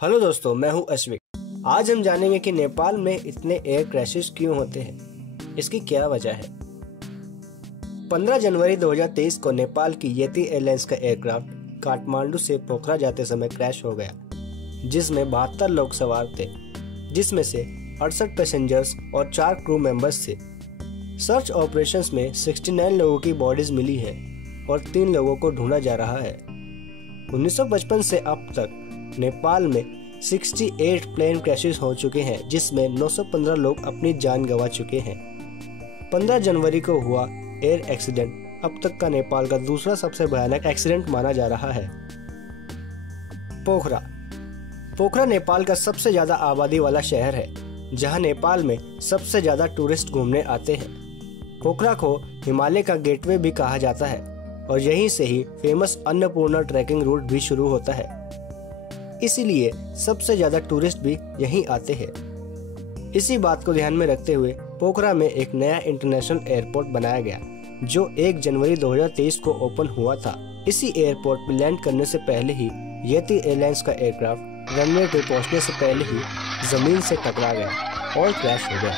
Hello दोस्तों, मैं हूं अश्विक। आज हम जानेंगे कि नेपाल में इतने एयर क्रैशेस क्यों होते हैं, इसकी क्या वजह है। 15 जनवरी 2023 को नेपाल की येती एयरलाइंस का एयरक्राफ्ट काठमांडू से पोखरा जाते समय क्रैश हो गया, जिसमें 72 लोग सवार थे, जिसमें से 68 पैसेंजर्स और 4 क्रू मेंबर्स थे। सर्च ऑपरेशंस में 69 लोगों की बॉडीज मिली है और 3 लोगों को ढूंढा जा रहा है। 1955 से अब तक नेपाल में 68 प्लेन क्रैशेस हो चुके हैं, जिसमें 915 लोग अपनी जान गंवा चुके हैं। 15 जनवरी को हुआ एयर एक्सीडेंट अब तक का नेपाल का दूसरा सबसे भयानक एक्सीडेंट माना जा रहा है। पोखरा नेपाल का सबसे ज्यादा आबादी वाला शहर है, जहां नेपाल में सबसे ज्यादा टूरिस्ट घूमने आते हैं। पोखरा को हिमालय का गेटवे भी कहा जाता है और यहीं से ही फेमस अन्नपूर्णा ट्रैकिंग रूट भी शुरू होता है, इसीलिए सबसे ज्यादा टूरिस्ट भी यहीं आते हैं। इसी बात को ध्यान में रखते हुए पोखरा में एक नया इंटरनेशनल एयरपोर्ट बनाया गया, जो 1 जनवरी 2023 को ओपन हुआ था। इसी एयरपोर्ट पर लैंड करने से पहले ही येती एयरलाइंस का एयरक्राफ्ट रनवे पे पहुंचने से पहले ही जमीन से टकरा गया और क्रैश हो गया।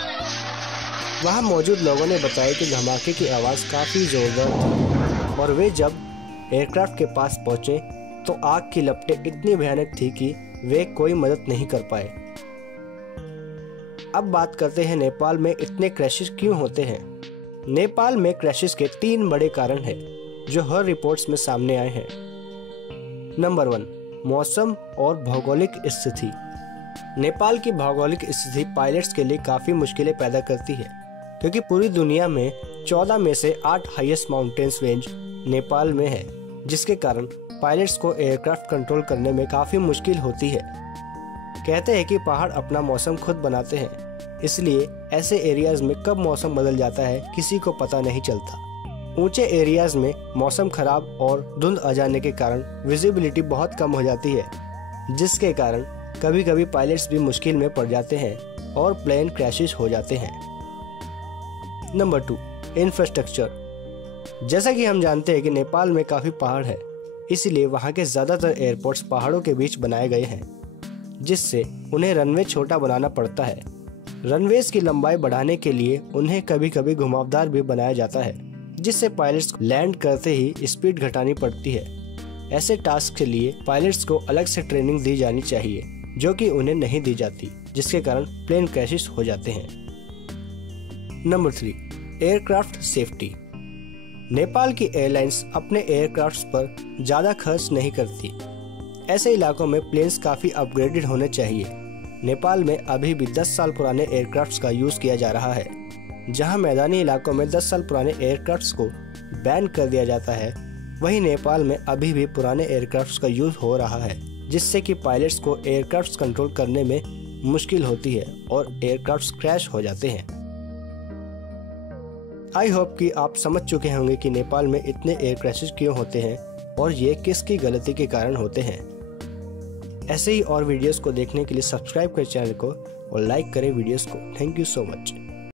वहां मौजूद लोगों ने बताया कि धमाके की आवाज काफी जोरदार थी और वे जब एयरक्राफ्ट के पास पहुंचे तो आग की लपटें इतनी भयानक थी कि वे कोई मदद नहीं कर पाए। अब बात करते हैं नेपाल में इतने क्रैशेस क्यों होते हैं। नेपाल में क्रैशेस के 3 बड़े कारण हैं, जो हर रिपोर्ट्स में सामने आए हैं। नंबर 1, मौसम और भौगोलिक स्थिति। नेपाल की भौगोलिक स्थिति पायलट्स के लिए काफी मुश्किलें पैदा करती है, क्योंकि पूरी दुनिया में 14 में से 8 हाईएस्ट माउंटेन्स रेंज नेपाल में है, जिसके कारण पायलट्स को एयरक्राफ्ट कंट्रोल करने में काफी मुश्किल होती है। कहते हैं कि पहाड़ अपना मौसम खुद बनाते हैं, इसलिए ऐसे एरियाज में कब मौसम बदल जाता है किसी को पता नहीं चलता। ऊंचे एरियाज में मौसम खराब और धुंध आ जाने के कारण विजिबिलिटी बहुत कम हो जाती है, जिसके कारण कभी कभी पायलट्स भी मुश्किल में पड़ जाते हैं और प्लेन क्रैशेस हो जाते हैं। Number 2, infrastructure. जैसा कि हम जानते हैं कि नेपाल में काफी पहाड़ है, इसलिए वहां के ज्यादातर एयरपोर्ट्स पहाड़ों के बीच बनाए गए हैं, जिससे उन्हें रनवे छोटा बनाना पड़ता है। रनवेज की लंबाई बढ़ाने के लिए उन्हें कभी कभी घुमावदार भी बनाया जाता है, जिससे पायलट्स को लैंड करते ही स्पीड घटानी पड़ती है। ऐसे टास्क के लिए पायलट्स को अलग से ट्रेनिंग दी जानी चाहिए, जो कि उन्हें नहीं दी जाती, जिसके कारण प्लेन क्रैशेस हो जाते हैं। Number 3, aircraft safety. नेपाल की एयरलाइंस अपने एयरक्राफ्ट्स पर ज्यादा खर्च नहीं करती। ऐसे इलाकों में प्लेन्स काफी अपग्रेडेड होने चाहिए। नेपाल में अभी भी 10 साल पुराने एयरक्राफ्ट्स का यूज किया जा रहा है। जहां मैदानी इलाकों में 10 साल पुराने एयरक्राफ्ट्स को बैन कर दिया जाता है, वहीं नेपाल में अभी भी पुराने एयरक्राफ्ट्स का यूज हो रहा है, जिससे कि पायलट्स को एयरक्राफ्ट्स कंट्रोल करने में मुश्किल होती है और एयरक्राफ्ट्स क्रैश हो जाते हैं। आई होप कि आप समझ चुके होंगे कि नेपाल में इतने एयर क्रैशेस क्यों होते हैं और ये किसकी गलती के कारण होते हैं। ऐसे ही और वीडियोस को देखने के लिए सब्सक्राइब करें चैनल को और लाइक करें वीडियोस को। Thank you so much.